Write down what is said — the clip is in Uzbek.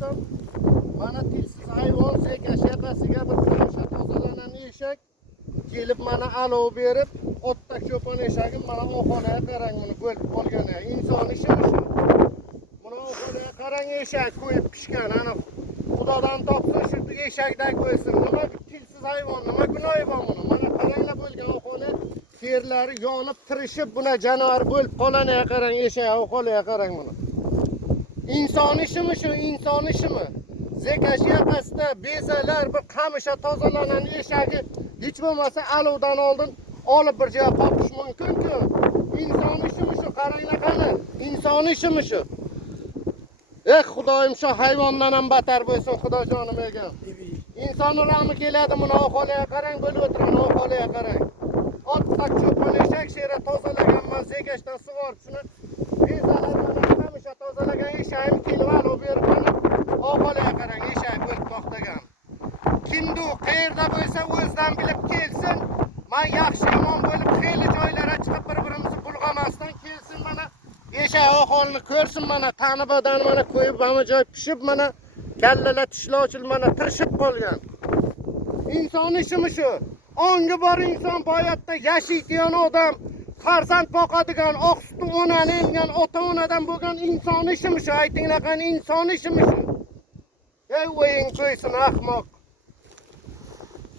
ko'rsam, mana tilsiz hayvon sekash yaqasiga bir qamishga tozalanan eshak kelib mana alov berib, otda cho'pon eshagim mana oxonaga qarang buni bo'lib qolgan. Inson ishimi shu. Buni oxonaga qarang eshak qo'yib pishgan. Ana Xudodan topsin shu eshakdek bo'lsin. Nima tilsiz hayvon, nima gunohi bor buni? Mana qaranglar bo'lgan oxona terlari yonib tirishib buna janovar bo'lib qolaniga qarang eshak oxolaga qarang buni. İnson ishimi shu, inson ishimi? Zekash yaqasida bezalar bir qamishga tozalanan eshagi hech bo'lmasa alovdan oldin olib bir joyga qoqish mumkin-ku. İnson ishimi shu, qaranglar qani. İnson ishimi shu? Xudoyim shu hayvondan ham battar bo'lsin, Xudojonim ekan. İnson rahmi keladi, buni oxolaga qarang, bo'lib o'tirgan oxolaga qarang. Otda cho'pon eshak shera tozalaganman, zekashdan sug'orib shuni bezalarni qamishga tozalagan eshagim kelib alov berib mana oxolaga qarang, eshak bo'lib to'xtagan. Kimdu qayerda bo'lsa o'zidan bilib kelsin. Men yaxshi yomon bo'lib xeyli joylarga chiqib bir-birimizni bulg'amasdan kelsin mana eshak oxolini ko'rsin mana tanibadan mana qo'yib hamma joy pishib mana kallalar tishlovchil mana tirishib qolgan. İnson ishimi shu? Ongi bor inson boyatda yashaydigan odam, farzand boqadigan, oq suti onani emgan ota-onadan bo'lgan inson ishimi shu? Aytinglar qani inson ishimi shu? Ey o'ying qo'ysin ahmoq.